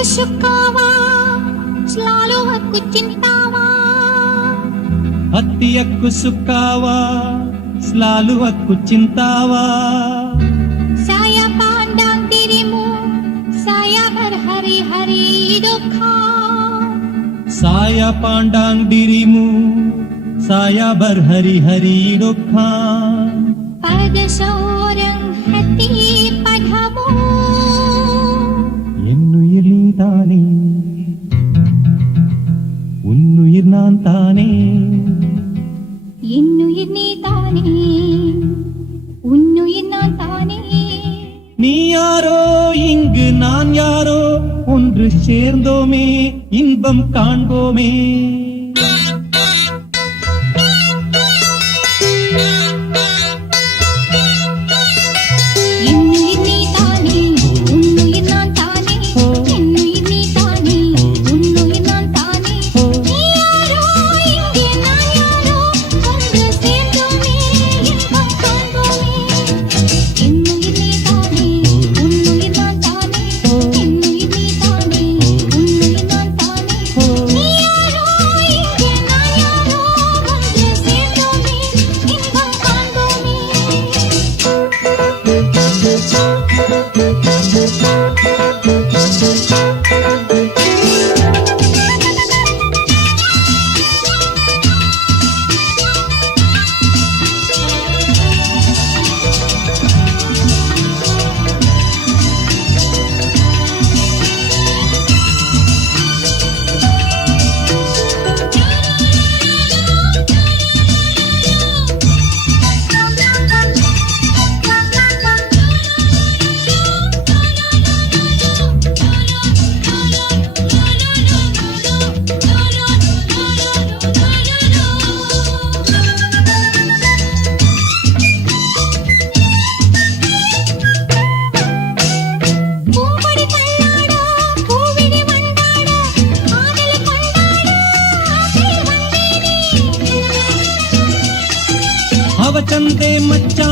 sukawa, selalu aku cintawa. Hati aku sukawa, selalu aku cintawa. Saya pandang dirimu, saya berhari-hari duka. Saya pandang dirimu, saya berhari-hari duka. Pada seorang hati padamu. என்னுயிர் நீதானே, உன்னுயிர் நான் தானே. என்னுயிர் நீதானே, உன்னுயிர் நான் தானே. நீ யாரோ இங்கு நான் யாரோ, ஒன்று சேர்ந்தோமே இன்பம் காண்போமே. என்னுயிர் நீதானே, உன்னுயிர் நான் தானே. என்னுயிர் நீதானே, உன்னுயிர் நான் தானே. நீ யாரோ இங்கே நான் யாரோ, ஒன்று சேர்ந்தோமே இன்பம் காண்போமே. என்னுயிர் நீதானே, உன்னுயிர் நான் தானே. என்னுயிர் நீதானே, உன்னுயிர் நான் தானே. நீ யாரோ இங்கே நான் யாரோ, ஒன்று சேர்ந்தோமே இன்பம் காண்போமே. பூங்கொடி தள்ளாட, பூவிழி வண்டாட, காதலை கொண்டாட ஆசையில் வந்தேனே. அவ சந்தே மச்சான்